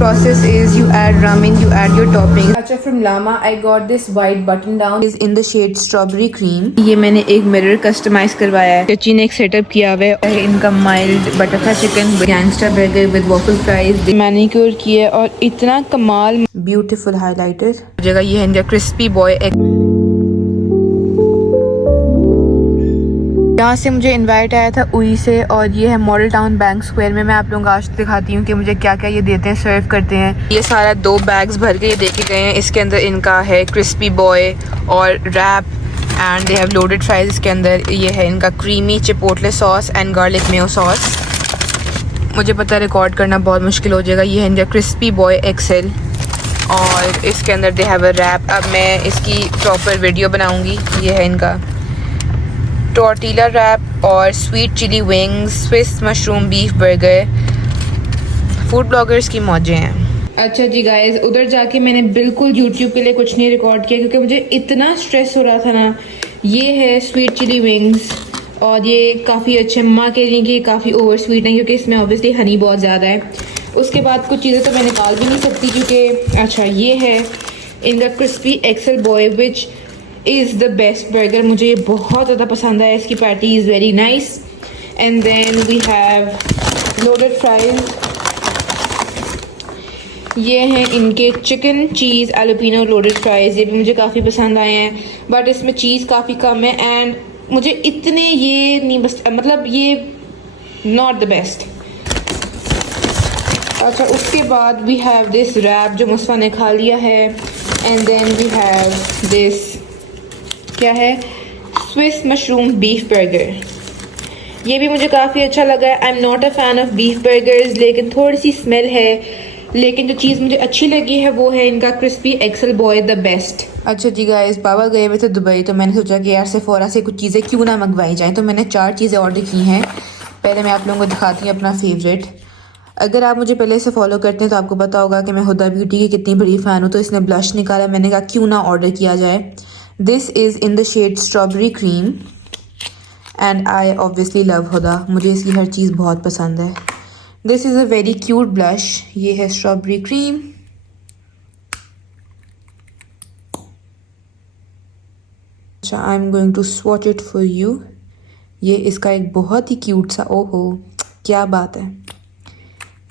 process is you add ramen, you add your topping. अच्छा from Lama I got this white button down is in the shade strawberry cream. ये मैंने एक mirror customise करवाया है, चची ने एक सेटअप किया हुआ है। इनका mild butterfly chicken gangster burger with waffle fries manicure किया है और इतना कमाल ब्यूटीफुल हाईलाइटर जगह। ये है इनका क्रिस्पी बॉय एग। यहाँ से मुझे इनवाइट आया था उई से और ये है मॉडल टाउन बैंक स्क्वायर में। मैं आप लोगों को आज दिखाती हूँ कि मुझे क्या क्या ये देते हैं, सर्व करते हैं। ये सारा 2 बैग्स भर के ये दे के गए हैं। इसके अंदर इनका है क्रिस्पी बॉय और wrap and they have loaded fries. इसके अंदर ये है इनका creamy chipotle sauce and garlic mayo sauce. मुझे पता है रिकॉर्ड करना बहुत मुश्किल हो जाएगा। ये है इनका क्रिस्पी बॉय एक्सेल और इसके अंदर दे हैव अ रैप। अब मैं इसकी प्रॉपर वीडियो बनाऊँगी। ये है इनका टॉर्टिला रैप और sweet chilli wings, Swiss mushroom beef burger. Food bloggers की मौजें हैं। अच्छा जी गाइस, उधर जाके मैंने बिल्कुल यूट्यूब के लिए कुछ नहीं रिकॉर्ड किया क्योंकि मुझे इतना स्ट्रेस हो रहा था ना। ये है स्वीट चिली विंग्स और ये काफ़ी अच्छे, माँ कह रही है कि काफ़ी ओवर स्वीट है क्योंकि इसमें ऑब्वियसली हनी बहुत ज़्यादा है। उसके बाद कुछ चीज़ें तो मैं निकाल भी नहीं सकती क्योंकि अच्छा ये है इनका crispy excel boy which is the best burger. मुझे ये बहुत ज़्यादा पसंद आया। इसकी patty is very nice. And then we have loaded fries. ये हैं इनके chicken cheese jalapeno loaded fries. ये भी मुझे काफ़ी पसंद आए हैं बट इसमें चीज़ काफ़ी कम है एंड मुझे इतने ये नहीं बस, मतलब ये नॉट द बेस्ट। अच्छा उसके बाद वी हैव दिस रैप जो मुस्फा ने खा लिया है। And then we have this क्या है स्विस मशरूम बीफ बर्गर। ये भी मुझे काफ़ी अच्छा लगा है। आई am not a fan of beef burgers लेकिन थोड़ी सी स्मेल है। लेकिन जो चीज़ मुझे अच्छी लगी है वो है इनका crispy excel boy the best. अच्छा जी गाइस, बाबा गए हुए थे दुबई तो मैंने सोचा कि यार सेफोरा से कुछ चीज़ें क्यों ना मंगवाई जाएँ। तो मैंने 4 चीज़ें ऑर्डर की हैं। पहले मैं आप लोगों को दिखाती हूँ अपना फेवरेट। अगर आप मुझे पहले से फॉलो करते हैं तो आपको पता होगा कि मैं हुदा ब्यूटी की कितनी बड़ी फ़ैन हूँ। तो इसने ब्लश निकाला, मैंने कहा क्यों ना ऑर्डर किया जाए। This is in the shade strawberry cream and I obviously love हुदा। मुझे इसकी हर चीज़ बहुत पसंद है। This is a very cute blush। ये है strawberry cream। अच्छा I'm going to swatch it for you। ये इसका एक बहुत ही क्यूट सा, ओहो क्या बात है।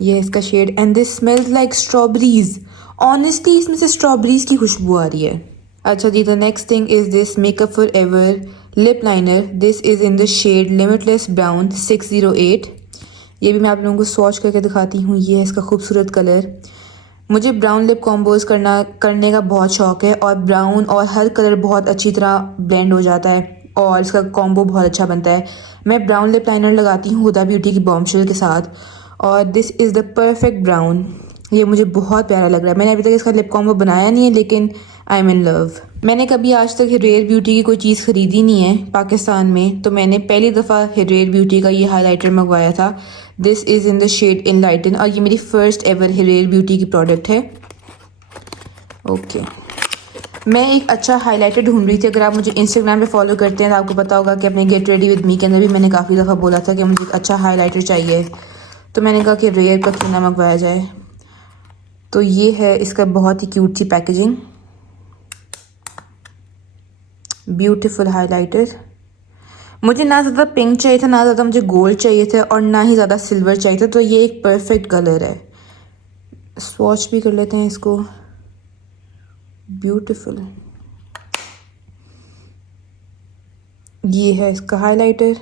ये है इसका shade and this smells like strawberries. Honestly इसमें से स्ट्रॉबेरीज की खुशबू आ रही है। अच्छा जी, the next thing is this makeup for ever lip liner. This is in the shade limitless brown 608। ये भी मैं आप लोगों को स्वॉच करके दिखाती हूँ। ये है इसका खूबसूरत कलर। मुझे ब्राउन लिप कॉम्बोज करने का बहुत शौक है और ब्राउन और हर कलर बहुत अच्छी तरह ब्लेंड हो जाता है और इसका कॉम्बो बहुत अच्छा बनता है। मैं ब्राउन लिप लाइनर लगाती हूँ हुदा ब्यूटी की बॉम्बशेल के साथ और this is the perfect brown. ये मुझे बहुत प्यारा लग रहा है। मैंने अभी तक इसका लिप कॉम्बो बनाया नहीं है लेकिन आई एम इन लव। मैंने कभी आज तक रेयर ब्यूटी की कोई चीज़ ख़रीदी नहीं है पाकिस्तान में, तो मैंने पहली दफ़ा रेयर ब्यूटी का ये हाइलाइटर मंगवाया था। This is in the shade enlighten और ये मेरी फ़र्स्ट एवर रेयर ब्यूटी की प्रोडक्ट है। ओके मैं एक अच्छा हाइलाइटर ढूंढ रही थी। अगर आप मुझे इंस्टाग्राम पे फॉलो करते हैं तो आपको पता होगा कि अपने गेट रेडी विद मी के अंदर भी मैंने काफ़ी दफ़ा बोला था कि मुझे एक अच्छा हाइलाइटर चाहिए। तो मैंने कहा कि रेयर का क्यों ना मंगवाया जाए। तो ये है इसका बहुत ही क्यूट सी पैकेजिंग। Beautiful highlighter. मुझे ना ज़्यादा पिंक चाहिए था, ना ज़्यादा मुझे गोल्ड चाहिए था और ना ही ज़्यादा सिल्वर चाहिए था। तो ये एक परफेक्ट कलर है। स्वॉच भी कर लेते हैं इसको। ब्यूटीफुल। ये है इसका highlighter.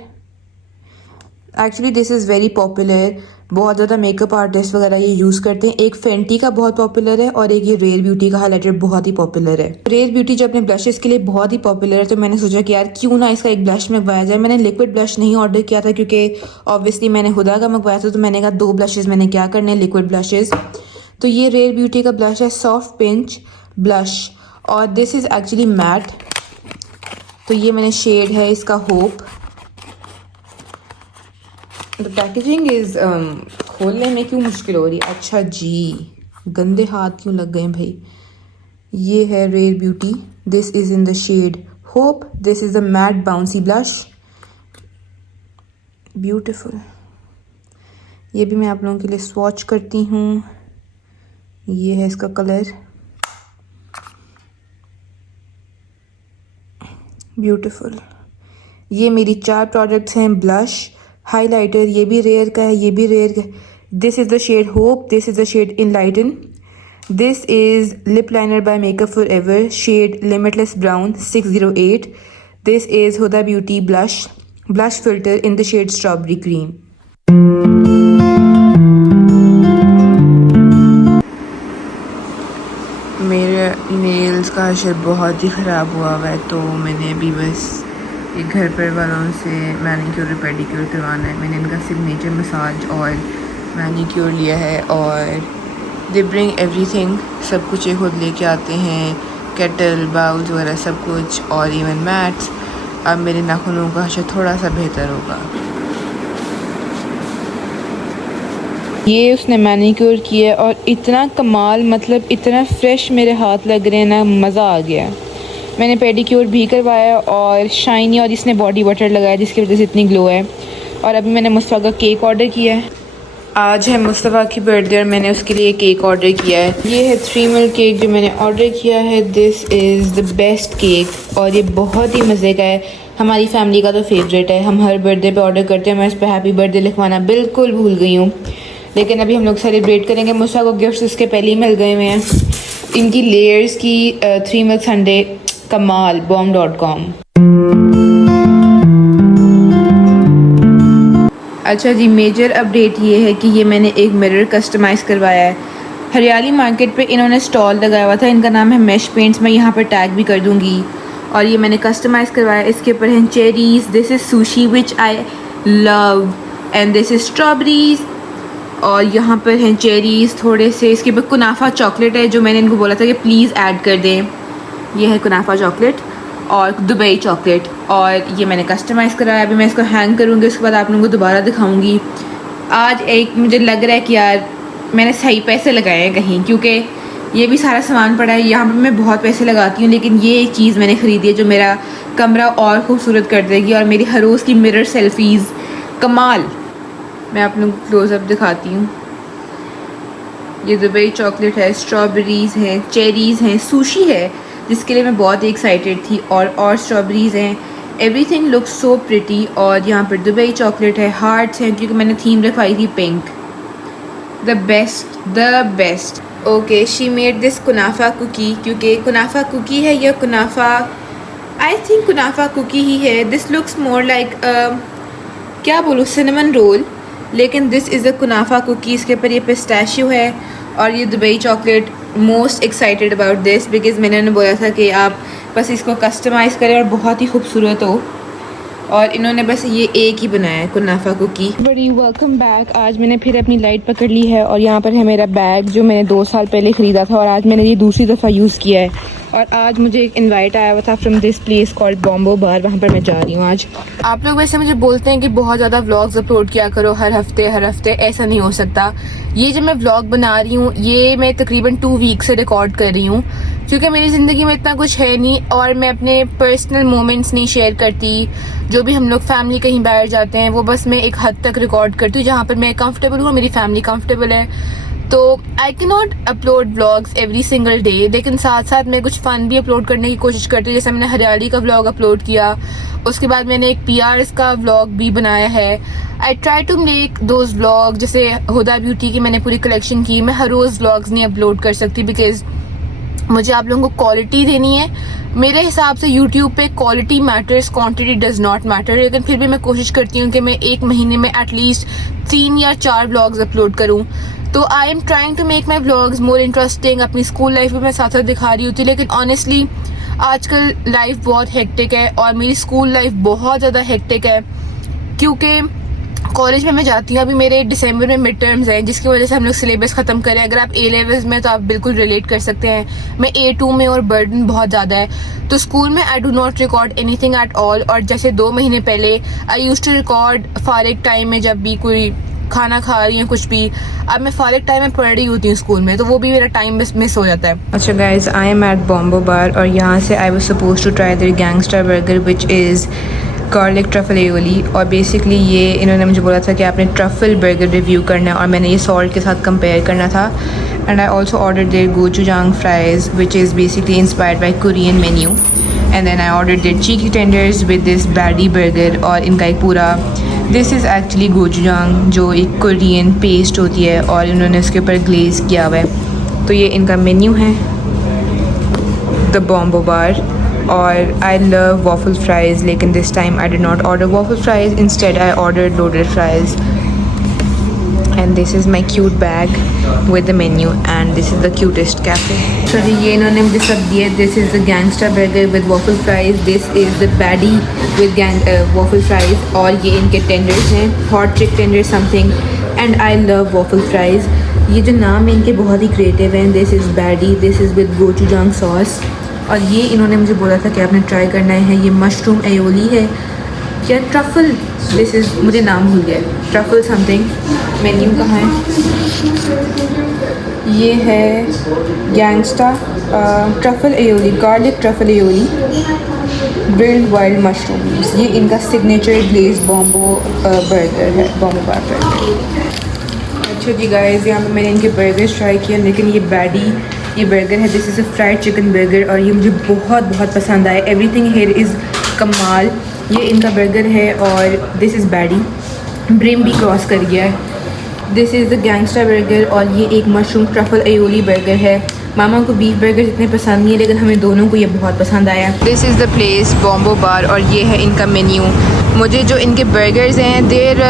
Actually this is very popular. बहुत ज़्यादा मेकअप आर्टिस्ट वगैरह ये यूज़ करते हैं। एक फेंटी का बहुत पॉपुलर है और एक ये रेयर ब्यूटी का हाइलाइटर बहुत ही पॉपुलर है। रेयर ब्यूटी जो अपने ब्लशेस के लिए बहुत ही पॉपुलर है तो मैंने सोचा कि यार क्यों ना इसका एक ब्लश मंगवाया जाए। मैंने लिक्विड ब्लश नहीं ऑर्डर किया था क्योंकि ऑब्वियसली मैंने हुदा का मंगवाया था। तो मैंने कहा 2 ब्लशेस मैंने क्या करने लिक्विड ब्लशेस। तो ये रेयर ब्यूटी का ब्लश है सॉफ्ट पिंच ब्लश और दिस इज़ एक्चुअली मैट। तो ये मैंने शेड है इसका होप। द पैकेजिंग इज़ खोलने में क्यों मुश्किल हो रही है। अच्छा जी, गंदे हाथ क्यों लग गए भाई। ये है Rare Beauty. This is in the shade hope. This is a matte bouncy blush. Beautiful. ये भी मैं आप लोगों के लिए स्वॉच करती हूँ। ये है इसका कलर, ब्यूटीफुल। ये मेरी 4 प्रोडक्ट्स हैं। ब्लश, हाइलाइटर, ये भी रेयर का है, ये भी रेयर का है। This is the shade hope, this is the shade enlighten, this is lip liner by makeup forever, shade limitless brown 608। This is Huda Beauty blush filter in the shade strawberry cream. मेरे nails का अशर बहुत ही ख़राब हुआ है, तो मैंने अभी बस ये घर पर वालों से मैनीक्योर पेडिक्योर करवाना है। मैंने इनका सिग्नेचर मसाज और मैनीक्योर लिया है, और दे ब्रिंग एवरीथिंग, सब कुछ ये खुद लेके आते हैं, केटल, बाउल्स वगैरह सब कुछ, और इवन मैट्स। अब मेरे नाखूनों का अशर थोड़ा सा बेहतर होगा। ये उसने मैनीक्योर किया और इतना कमाल, मतलब इतना फ्रेश मेरे हाथ लग रहे हैं ना, मज़ा आ गया। मैंने पेडिक्योर भी करवाया और शाइनी और इसने बॉडी वाटर लगाया जिसकी वजह से इतनी ग्लो है। और अभी मैंने मुस्तफ़ा का केक ऑर्डर किया है। आज है मुस्तफ़ा की बर्थडे और मैंने उसके लिए केक ऑर्डर किया है। ये है 3 मिल्क केक जो मैंने ऑर्डर किया है। This is the best cake और ये बहुत ही मज़े का है। हमारी फैमिली का तो फेवरेट है, हम हर बर्थडे पे ऑर्डर करते हैं। मैं इस पर हैप्पी बर्थडे लिखवाना बिल्कुल भूल गई हूँ, लेकिन अभी हम लोग सेलिब्रेट करेंगे। मुस्तफ़ा को गिफ्ट्स इसके पहले ही मिल गए हुए हैं। इनकी लेयर्स की 3 मिल्क संडे कमाल bomb.com। अच्छा जी, मेजर अपडेट ये है कि ये मैंने एक मिरर कस्टमाइज़ करवाया है। हरियाली मार्केट पे इन्होंने स्टॉल लगाया हुआ था, इनका नाम है मैश पेंट्स, मैं यहाँ पर टैग भी कर दूँगी। और ये मैंने कस्टमाइज़ करवाया। इसके ऊपर हैं cherries, this is sushi which I love, and this is strawberries, और यहाँ पर हैं चेरीज़ थोड़े से। इसके ऊपर कुनाफा चॉकलेट है जो मैंने इनको बोला था कि प्लीज़ ऐड कर दें। ये है कुनाफा चॉकलेट और दुबई चॉकलेट, और ये मैंने कस्टमाइज़ कराया। अभी मैं इसको हैंग करूँगी, उसके बाद आप लोगों को दोबारा दिखाऊँगी। आज एक मुझे लग रहा है कि यार मैंने सही पैसे लगाए हैं कहीं, क्योंकि ये भी सारा सामान पड़ा है। यहाँ पर मैं बहुत पैसे लगाती हूँ, लेकिन ये एक चीज़ मैंने ख़रीदी है जो मेरा कमरा और खूबसूरत कर देगी। और मेरी हर रोज़ की मिरर सेल्फ़ीज़ कमाल। मैं आप लोगों को क्लोज़अप दिखाती हूँ। ये दुबई चॉकलेट है, स्ट्रॉबेरीज़ हैं, चेरीज़ हैं, सुशी है जिसके लिए मैं बहुत ही एक्साइटेड थी, और स्ट्रॉबेरीज़ हैं। Everything looks so pretty. और यहाँ पर दुबई चॉकलेट है, हार्ट्स हैं क्योंकि मैंने थीम रखवाई थी pink. The best. Okay, she made this kunafa cookie, क्योंकि कुनाफा कुकी है या कुनाफा, आई थिंक कुनाफा कुकी ही है। दिस लुक्स मोर लाइक क्या बोलूँ, सिनेमन रोल, लेकिन दिस इज़ अ कुनाफा कुकी। इसके ऊपर ये पिस्ताशियो है और ये Dubai chocolate. Most excited about this because मैंने उन्हें बोला था कि आप बस इसको कस्टमाइज़ करें और बहुत ही खूबसूरत हो, और इन्होंने बस ये एक ही बनाया है कुनाफा कुकी। बड़ी वेलकम बैक। आज मैंने फिर अपनी लाइट पकड़ ली है और यहाँ पर है मेरा बैग जो मैंने 2 साल पहले ख़रीदा था, और आज मैंने ये दूसरी दफ़ा यूज़ किया है। और आज मुझे एक इनवाइट आया हुआ था फ्रॉम दिस प्लेस कॉल्ड बॉम्बो बार, वहाँ पर मैं जा रही हूँ आज। आप लोग वैसे मुझे बोलते हैं कि बहुत ज़्यादा व्लॉग्स अपलोड किया करो हर हफ्ते। ऐसा नहीं हो सकता। ये जब मैं व्लॉग बना रही हूँ, ये मैं तकरीबन 2 वीक से रिकॉर्ड कर रही हूँ, क्योंकि मेरी ज़िंदगी में इतना कुछ है नहीं और मैं अपने पर्सनल मोमेंट्स नहीं शेयर करती। जो भी हम लोग फैमिली कहीं बाहर जाते हैं वो बस मैं एक हद तक रिकॉर्ड करती हूँ जहाँ पर मैं कंफर्टेबल हूँ और मेरी फैमिली कंफर्टेबल है। तो I can not upload vlogs every single day, लेकिन साथ साथ मैं कुछ फ़न भी अपलोड करने की कोशिश करती हूँ। जैसे मैंने हरियाली का व्लॉग अपलोड किया, उसके बाद मैंने एक PRs का व्लॉग भी बनाया है। I try to make those vlog, जैसे हुदा ब्यूटी की मैंने पूरी कलेक्शन की। मैं हर रोज़ व्लॉग्स नहीं अपलोड कर सकती बिकॉज मुझे आप लोगों को क्वालिटी देनी है। मेरे हिसाब से यूट्यूब पे quality matters, quantity does not matter, लेकिन फिर भी मैं कोशिश करती हूँ कि मैं एक महीने में एटलीस्ट 3 या 4 व्लॉग्स अपलोड करूँ। तो I am trying to make my vlogs more interesting. अपनी स्कूल लाइफ भी मैं साथ साथ दिखा रही होती, लेकिन ऑनेस्टली आजकल लाइफ बहुत हेक्टिक है और मेरी स्कूल लाइफ बहुत ज़्यादा हेक्टिक है, क्योंकि कॉलेज में मैं जाती हूँ। अभी मेरे दिसंबर में मिड टर्म्स हैं, जिसकी वजह से हम लोग सिलेबस ख़त्म करें। अगर आप A लेवल्स में तो आप बिल्कुल रिलेट कर सकते हैं। मैं A2 में और बर्डन बहुत ज़्यादा है। तो स्कूल में I do not record anything at all. और जैसे 2 महीने पहले आई यूज्ड टू रिकॉर्ड फारिग टाइम में, जब भी कोई खाना खा रही हूँ कुछ भी। अब मैं फारिग टाइम में पढ़ रही होती हूँ स्कूल में, तो वो भी मेरा टाइम मिस हो जाता है। अच्छा guys, I am at Bombo bar और यहाँ से I was suppose to try their gangster burger which is garlic truffle aioli. और बेसिकली ये इन्होंने मुझे बोला था कि आपने ट्रफल बर्गर रिव्यू करना है और मैंने ये सॉल्ट के साथ कंपेयर करना था। and I also ordered their gochujang fries, which is basically inspired by Korean menu. And then I ordered their cheeky tenders with this baddie burger और इनका एक पूरा this is actually gochujang जो एक कोरियन पेस्ट होती है और इन्होंने उसके ऊपर ग्लेज किया हुआ है. तो ये इनका मेन्यू है, द बॉम्बो बार. और आई लव waffle fries, लेकिन this time I did not order waffle fries, instead I ordered loaded fries. And this is my cute bag with the menu, and this is the cutest cafe. So ये इन्होंने मुझे सब दिए. This is the gangsta burger with waffle fries. This is the baddie with waffle fries. और ये इनके tenders हैं, hot chick tenders something. And I love waffle fries. ये जो नाम है इनके बहुत ही creative हैं. This is baddie. This is with gochujang sauce. और ये इन्होंने मुझे बोला था कि आपने ट्राई करना है. ये मशरूम एयोली है या ट्रफल, दिस इज़ मुझे नाम भूल गया, ट्रफल समथिंग. मेन्यू कहाँ है? ये है gangsta truffle aioli, garlic truffle aioli, grilled wild mushrooms. ये इनका सिग्नेचर ग्लेज बॉम्बो बर्गर है, बॉम्बो बार बर्गर. अच्छा जी गाइस, यहाँ पे मैंने इनके बर्गर्स ट्राई किया, लेकिन ये बैडी ये बर्गर है, this is a fried chicken burger, और ये मुझे बहुत बहुत पसंद आया. एवरीथिंग हेयर इज़ कमाल. ये इनका बर्गर है और दिस इज़ बैडी, ब्रिम भी क्रॉस कर गया है. This is the gangster burger और ये एक मशरूम ट्रफल एयोली बर्गर है. मामा को बीफ बर्गर इतने पसंद नहीं है, लेकिन हमें दोनों को ये बहुत पसंद आया. This is the place बॉम्बो bar और ये है इनका मेन्यू. मुझे जो इनके बर्गर्स हैं देर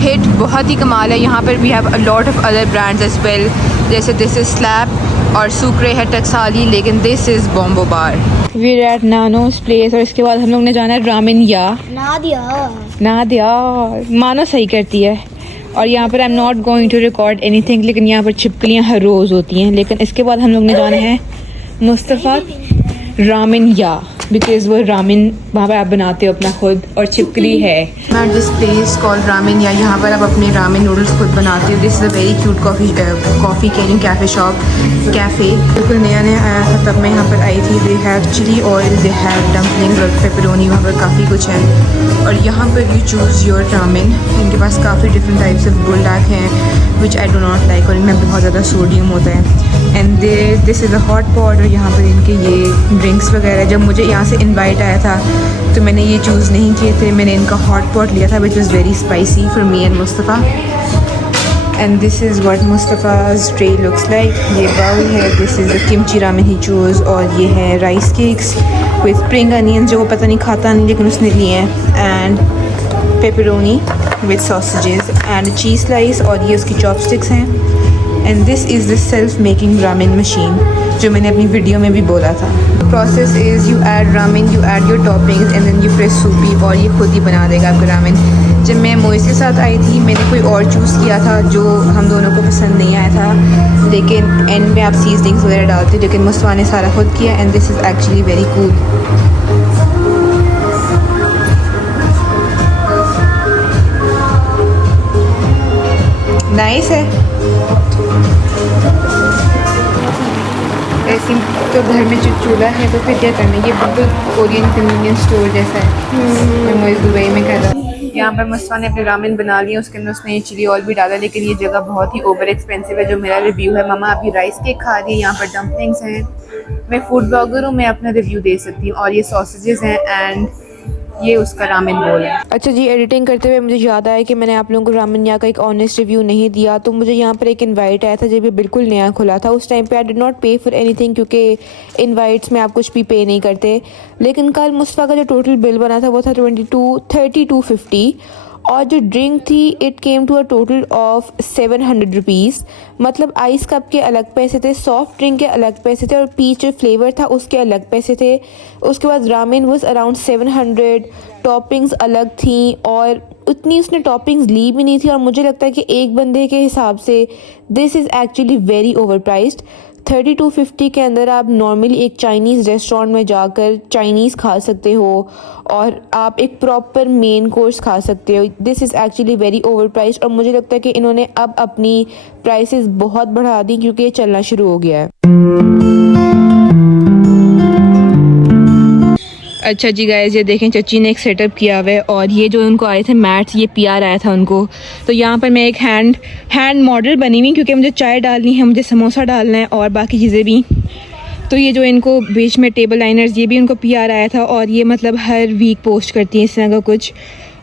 हिट बहुत ही कमाल है. यहाँ पर we have a lot of other brands as well, जैसे दिस इज़ स्लैप और सुक्रे है टक्साली, लेकिन this is Bombo bar. We are at Nano's place और इसके बाद हम लोग ने जाना है रामेन या नादिया. मानो सही करती है. और यहाँ पर I am not going to record anything, लेकिन यहाँ पर छिपकलियाँ हर रोज़ होती हैं. लेकिन इसके बाद हम लोग ने जाना है मुस्तफ़ा रामेन या, बिकॉज वो रामेन वहाँ पर आप बनाते हो अपना खुद और छिपकली है. At this place called ramen या, यहाँ पर आप अपने रामेन नूडल्स खुद बनाते हो. This is a very cute coffee Canning cafe shop. Cafe बिल्कुल नया नया आया था तब मैं यहाँ पर आई थी. They have chilli oil, they have dumpling और पेपरोनी, वहाँ पर काफ़ी कुछ है. और यहाँ पर यू चूज़ योर रामेन. इनके पास काफ़ी डिफरेंट टाइप्स ऑफ बुलडाक हैं विच आई डो नॉट लाइक, और इनमें बहुत ज़्यादा सोडियम होता है. And this is a hot pot. और यहाँ पर इनके ये ड्रिंक्स वगैरह, जब मुझे यहाँ से इनवाइट आया था तो मैंने ये चूज़ नहीं किए थे, मैंने इनका हॉट पॉट लिया था which was very spicy for me and Mustafa. And this is what Mustafa's tray looks like. ये बाउल है, this is the kimchi ramen he choose. और ये है rice cakes with spring onion, जो वो पता नहीं खाता नहीं लेकिन उसने लिए हैं. And pepperoni with sausages and cheese slice, और ये उसकी चॉपस्टिक्स हैं. And this is the self making ramen machine, जो मैंने अपनी वीडियो में भी बोला था. Process is you add ramen, you add your toppings and then you press soupy, और ये खुद ही बना देगा आपका रामेन. जब मैं मोइस के साथ आई थी मैंने कोई और चूज़ किया था जो हम दोनों को पसंद नहीं आया था, लेकिन एंड में आप सीजनिंग्स वगैरह डालते, लेकिन मुस्तफ़ा ने सारा खुद किया. And this is actually very cool. Nice है. ऐसी तो घर में चूल्हा है तो फिर क्या करना. ये बिल्कुल कोरियन कन्वीनियंस स्टोर जैसा है. मैं मोइस दुबई में कर रहा हूँ. यहाँ पर मुस्तफ़ा ने अपने रामेन बना लिए, उसके अंदर उसने चिली ऑयल भी डाला, लेकिन ये जगह बहुत ही ओवर एक्सपेंसिव है जो मेरा रिव्यू है. मामा अभी राइस केक खा रही है, यहाँ पर डम्पलिंग्स हैं. मैं फूड ब्लॉगर हूँ, मैं अपना रिव्यू दे सकती हूँ. और ये सॉसेजेस हैं एंड ये उसका रामेन बोल है. अच्छा जी, एडिटिंग करते हुए मुझे याद आया कि मैंने आप लोगों को रामेन या का एक ऑनेस्ट रिव्यू नहीं दिया. तो मुझे यहाँ पर एक इनवाइट आया था जब ये बिल्कुल नया खुला था. उस टाइम पे आई डिड नॉट पे फॉर एनीथिंग, क्योंकि इनवाइट्स में आप कुछ भी पे नहीं करते. लेकिन कल मुस्तफ़ा का जो टोटल बिल बना था वो था 3250, और जो ड्रिंक थी it came to a total of 700 rupees. मतलब आइस कप के अलग पैसे थे, सॉफ्ट ड्रिंक के अलग पैसे थे, और पीच फ्लेवर था उसके अलग पैसे थे. उसके बाद रामेन वाज अराउंड 700, टॉपिंग्स अलग थी, और उतनी उसने टॉपिंग्स ली भी नहीं थी. और मुझे लगता है कि एक बंदे के हिसाब से this is actually very over priced. 3250 के अंदर आप नॉर्मली एक चाइनीज़ रेस्टोरेंट में जाकर चाइनीज़ खा सकते हो, और आप एक प्रॉपर मेन कोर्स खा सकते हो. This is actually very over priced. और मुझे लगता है कि इन्होंने अब अपनी प्राइसेस बहुत बढ़ा दी क्योंकि ये चलना शुरू हो गया है. अच्छा जी गाइस, ये देखें चची ने एक सेटअप किया हुआ है और ये जो उनको आए थे मैट्स, ये पीआर आया था उनको। तो यहाँ पर मैं एक हैंड मॉडल बनी हुई क्योंकि मुझे चाय डालनी है, मुझे समोसा डालना है और बाकी चीज़ें भी। तो ये जो इनको बीच में टेबल लाइनर्स, ये भी उनको पीआर आया था और ये मतलब हर वीक पोस्ट करती हैं इस तरह का कुछ।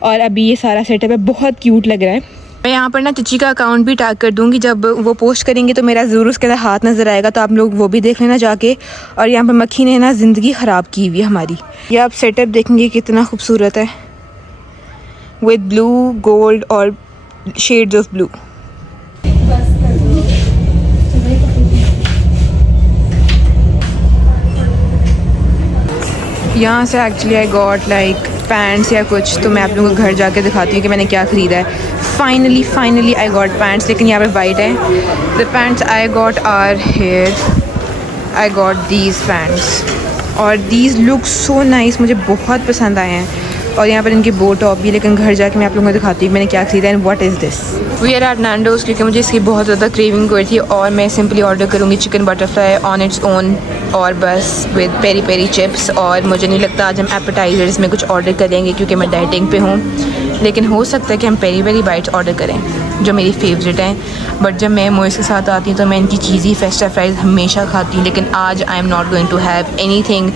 और अभी ये सारा सेटअप है, बहुत क्यूट लग रहा है। मैं यहाँ पर ना चची का अकाउंट भी टैग कर दूँगी, जब वो पोस्ट करेंगे तो मेरा ज़रूर उसके अंदर हाथ नज़र आएगा, तो आप लोग वो भी देख लेना जाके। और यहाँ पर मक्खी ने ना ज़िंदगी ख़राब की हुई है हमारी। ये आप सेटअप देखेंगे कितना खूबसूरत है, विद ब्लू गोल्ड और शेड्स ऑफ ब्लू। यहाँ से actually I got like pants या कुछ, तो मैं आप लोगों को घर जाके दिखाती हूँ कि मैंने क्या ख़रीदा है। फाइनली आई गॉट पैंट्स, लेकिन यहाँ पे वाइट है। The pants I got are here, I got these pants और दीज लुक सो नाइस, मुझे बहुत पसंद आए हैं। और यहाँ पर इनकी बो टॉप भी, लेकिन घर जाके मैं आप लोगों को दिखाती हूँ मैंने क्या ख़रीदा and what is this. We are at Nando's क्योंकि मुझे इसकी बहुत ज़्यादा क्रेविंग हुई थी और मैं सिंपली ऑर्डर करूँगी chicken butterfly on its own और बस विद पेरी पेरी चिप्स। और मुझे नहीं लगता आज हम एपेटाइज़र्स में कुछ ऑर्डर करेंगे क्योंकि मैं डाइटिंग पे हूँ, लेकिन हो सकता है कि हम पेरी पेरी बाइट्स ऑर्डर करें जो मेरी फेवरेट हैं। बट जब मैं मोइस के साथ आती हूँ तो मैं इनकी चीज़ी फेस्टा फ्राइज़ हमेशा खाती हूँ, लेकिन आज I am not going to have anything.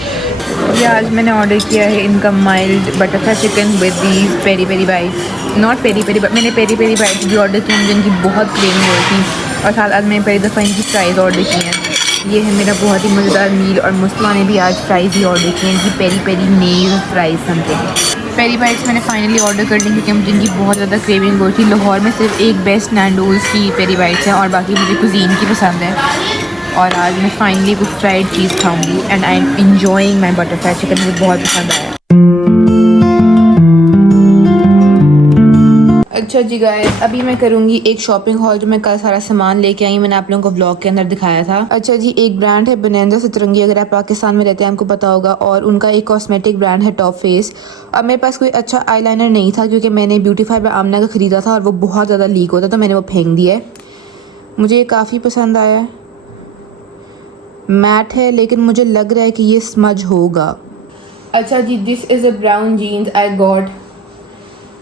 ये आज मैंने ऑर्डर किया है इनका mild butterfly chicken with these peri peri bites, not peri peri but मैंने पेरी पेरी बाइट्स भी ऑर्डर की, मुझे इनकी बहुत क्रेविंग हो रही थी। और साथ आज मैंने पहली दफ़ा इनकी फ्राइज़ ऑर्डर की हैं। ये है मेरा बहुत ही मज़ेदार मील। और मुस्लिमा ने भी आज फ्राइज़ ही ऑर्डर की हैं, इनकी peri peri nail fries something. Peri bites मैंने फाइनली ऑर्डर कर दी क्योंकि मुझे इनकी बहुत ज़्यादा क्रेविंग हो रही थी। लाहौर में सिर्फ एक बेस्ट नैंडोज़ की पेरी बाइट्स हैं और बाकी मुझे कुजीन की पसंद है। और आज मैं फाइनली कुछ फ्राइड चीज़ खाऊंगी and I am enjoying my butterfly chicken, मुझे बहुत पसंद आया। अच्छा जी गाइस, अभी मैं करूँगी एक शॉपिंग हॉल जो मैं कल सारा सामान लेके आई, मैंने आप लोगों को व्लॉग के अंदर दिखाया था। अच्छा जी, एक ब्रांड है बनैंजा सतरंगी, अगर आप पाकिस्तान में रहते हैं आपको पता होगा, और उनका एक कॉस्मेटिक ब्रांड है टॉप फेस। अब मेरे पास कोई अच्छा आईलाइनर नहीं था क्योंकि मैंने ब्यूटीफाई बाय आमना का ख़रीदा था और वो बहुत ज़्यादा लीक होता, तो मैंने वो फेंक दिया है। मुझे ये काफ़ी पसंद आया है, मैट है लेकिन मुझे लग रहा है कि ये स्मज होगा। अच्छा जी, this is a brown jeans I got.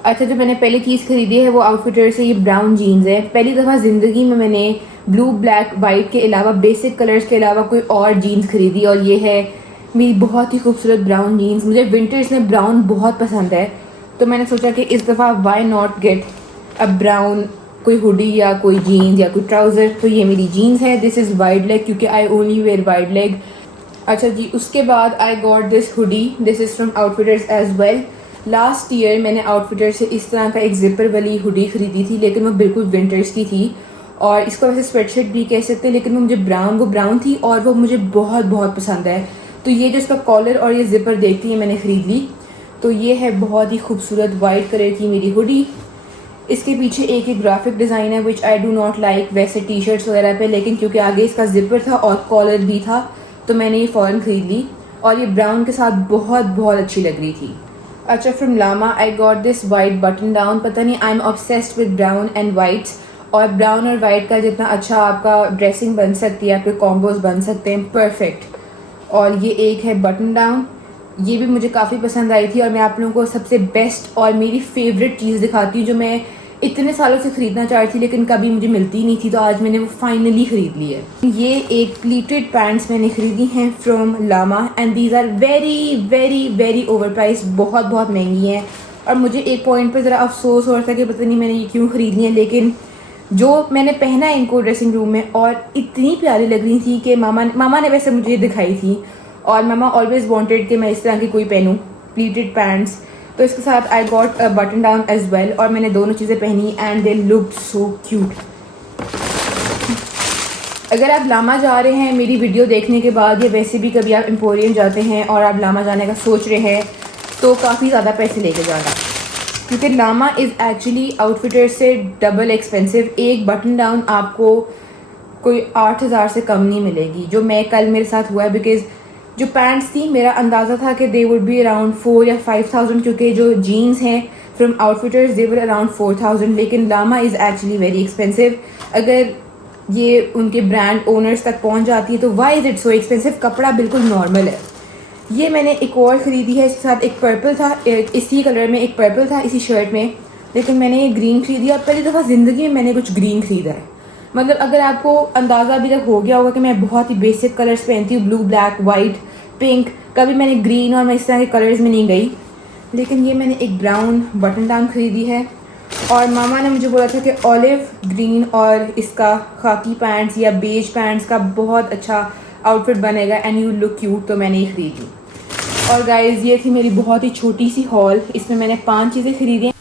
अच्छा, जो मैंने पहली चीज़ खरीदी है वो आउटफिटर से ये ब्राउन जीन्स है। पहली दफ़ा ज़िंदगी में मैंने ब्लू ब्लैक वाइट के अलावा, बेसिक कलर्स के अलावा कोई और जीन्स खरीदी और ये है मेरी बहुत ही खूबसूरत ब्राउन जीन्स। मुझे विंटर्स में ब्राउन बहुत पसंद है, तो मैंने सोचा कि इस दफ़ा why not get a brown कोई हुडी या कोई जीन्स या कोई ट्राउज़र। तो ये मेरी जीन्स है, दिस इज़ वाइड लेग क्योंकि I only wear wide leg. अच्छा जी, उसके बाद I got this hoodie, this is from Outfitters as well. Last year मैंने आउटफिटर से इस तरह का एक जिपर वाली हुडी खरीदी थी, लेकिन वो बिल्कुल विंटर्स की थी और इसको वैसे स्वेटशर्ट भी कह सकते हैं, लेकिन वो मुझे ब्राउन थी और वो मुझे बहुत बहुत पसंद है। तो ये जो इसका कॉलर और ये जिपर देखती है मैंने ख़रीद ली। तो ये है बहुत ही खूबसूरत वाइट कलर की मेरी हुडी। इसके पीछे एक ग्राफिक डिज़ाइन है विच आई डू नॉट लाइक वैसे टी शर्ट्स वगैरह पे, लेकिन क्योंकि आगे इसका जिपर था और कॉलर भी था तो मैंने ये फ़ौरन ख़रीद ली और ये ब्राउन के साथ बहुत बहुत अच्छी लग रही थी। अच्छा, from Lama I got this white button down. पता नहीं, I am obsessed with brown and whites, और ब्राउन और वाइट का जितना अच्छा आपका ड्रेसिंग बन सकती है, आपके कॉम्बोज बन सकते हैं परफेक्ट। और ये एक है बटन डाउन, ये भी मुझे काफ़ी पसंद आई थी। और मैं आप लोगों को सबसे बेस्ट और मेरी फेवरेट चीज़ दिखाती हूँ जो मैं इतने सालों से ख़रीदना चाह रही थी लेकिन कभी मुझे मिलती नहीं थी, तो आज मैंने वो फाइनली ख़रीद ली है। ये एक प्लीटेड पैंट्स मैंने ख़रीदी हैं from Lama and these are very very very over price, बहुत बहुत महंगी हैं। और मुझे एक पॉइंट पर ज़रा अफसोस हो रहा था कि पता नहीं मैंने ये क्यों ख़रीद ली है, लेकिन जो मैंने पहना है इनको ड्रेसिंग रूम में और इतनी प्यारी लग रही थी कि मामा ने वैसे मुझे दिखाई थी और मामा ऑलवेज़ वांटेड कि मैं इस तरह की कोई पहनूं प्लीटेड पैंट्स। तो इसके साथ I got a button down as well और मैंने दोनों चीज़ें पहनी and they look so cute. अगर आप लामा जा रहे हैं मेरी वीडियो देखने के बाद, या वैसे भी कभी आप एम्पोरियम जाते हैं और आप लामा जाने का सोच रहे हैं, तो काफ़ी ज़्यादा पैसे लेके जाना, क्योंकि लामा इज़ एक्चुअली आउटफिटर से डबल एक्सपेंसिव। एक बटन डाउन आपको कोई 8,000 से कम नहीं मिलेगी, जो मैं कल मेरे साथ हुआ है। बिकॉज़ जो पैंट्स थी मेरा अंदाज़ा था कि दे वुड बी अराउंड 4 या 5,000, क्योंकि जो जीन्स हैं from Outfitters they were around 4,000, लेकिन Lama is actually very expensive. अगर ये उनके ब्रांड ओनर्स तक पहुंच जाती है तो why is it so expensive. कपड़ा बिल्कुल नॉर्मल है, ये मैंने एक और ख़रीदी है, इसके साथ एक पर्पल था, एक इसी कलर में एक पर्पल था इसी शर्ट में, लेकिन मैंने ये ग्रीन ख़रीदी और पहली दफ़ा ज़िंदगी में मैंने कुछ ग्रीन ख़रीदा है। मतलब अगर आपको अंदाज़ा अभी तक हो गया होगा कि मैं बहुत ही बेसिक कलर्स पहनती हूँ, ब्लू, ब्लैक, वाइट, पिंक, कभी मैंने ग्रीन और मैं इस तरह के कलर्स में नहीं गई। लेकिन ये मैंने एक ब्राउन बटन डाउन ख़रीदी है और मामा ने मुझे बोला था कि ऑलिव ग्रीन और इसका खाकी पैंट्स या बेज पैंट्स का बहुत अच्छा आउटफिट बनेगा एंड यू लुक क्यूट, तो मैंने ये ख़रीदी। और गाइज़ ये थी मेरी बहुत ही छोटी सी हॉल, इसमें मैंने 5 चीज़ें ख़रीदी।